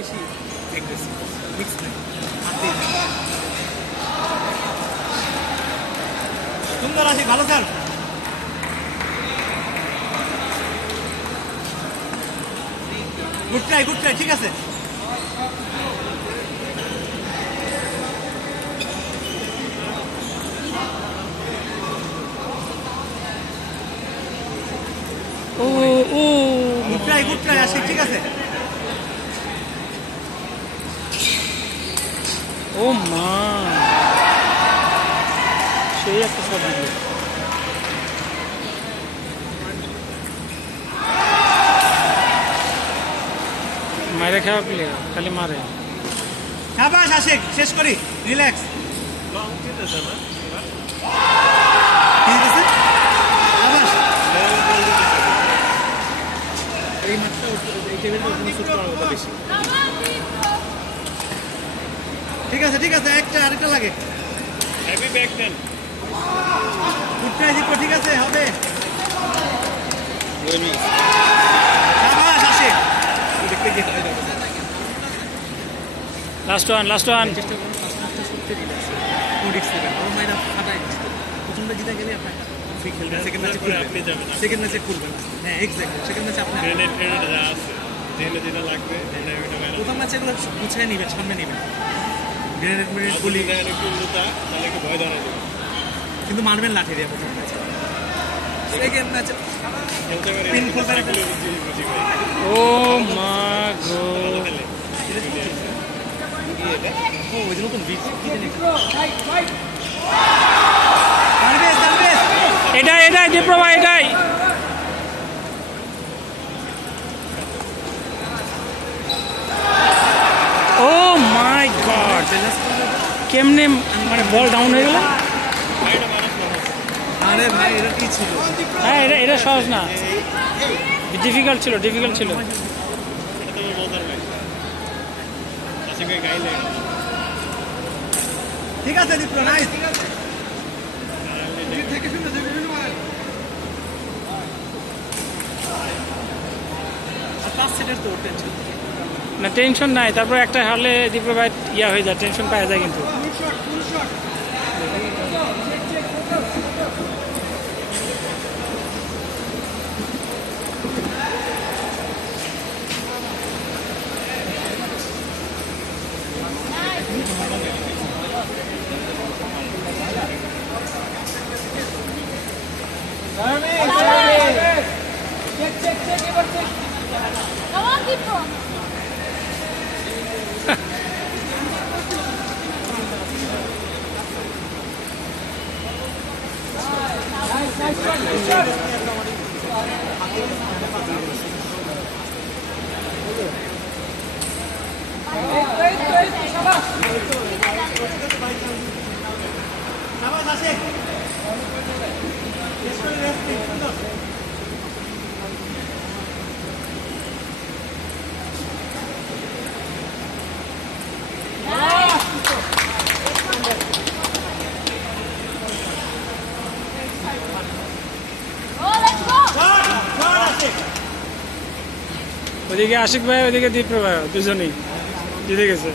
বেশি aggressive mix নাই সুন্দর আছে ভালো স্যার গুড ট্রাই ঠিক আছে ও ও গুড ট্রাই আসে ঠিক আছে ও মা সেই একটা শট দিল মারে খাওয়া প্লেয়ার খালি মারে শাবাশ আশিক শেষ করি রিল্যাক্স ঠিক আছে শাবাশ এই ম্যাচটা এই টেবিলটা ওখানে শুট করার কথা বেশি ঠিক আছে একটা আরেকটা লাগে heavy back then good try জিপো ঠিক আছে হবে শাবাশ আশিক দেখতে গিয়ে হয় না লাস্ট ওয়ান চেষ্টা করুন ফার্স্ট ম্যাচটা সত্যি রিল্যাক্স কোনো রিস্ক নেবেন ওর মাইরা ফাটাই প্রথমটা জিতে গেলে আপনার ফ্রি খেলবেন সেকেন্ড ম্যাচে খুলবেন আপনি যাবেন সেকেন্ড ম্যাচে খুলবেন হ্যাঁ এক্স্যাক্টলি সেকেন্ড ম্যাচে আপনি গ্রেনেড যা আছে যেটা লাগবে প্রথম ম্যাচে এগুলো গুছিয়ে নেবেন সামনে নেবেন গ্রেনেড গুলি একটু উল্টা তাহলে একটু ভয় ধরা যাবে কিন্তু মারবেন লাঠি দিয়ে প্রথম ম্যাচে সেকেন্ড ম্যাচে খেলতে পারে পিন খুলবেন বুঝি ভাই ও মা গো ও ওই যে নতুন বিট কি জানি এটাই দীপ্রভা এটাই ও মাই গড কেমনে মানে বল ডাউন হয়ে গেল আরে ভাই এটা কি ছিল হ্যাঁ এটা সহজ না ডিফিকাল্ট ছিল এটা তো বলতার ভাই আশিকে গাইলে ঠিক আছে দীপ্র নাইস থেকে শুনে পাঁচ সেটের তো টেনশন না টেনশন নাই তারপর একটা হারলে দীপ্রভা ইয়া হয়ে যায় টেনশন পাওয়া যায় কিন্তু Come on, Dipro. শাবাশ আশিক ওদিকে আশিক ভাই ওদিকে দীপ্রভা দুজনেই জিতে গেছে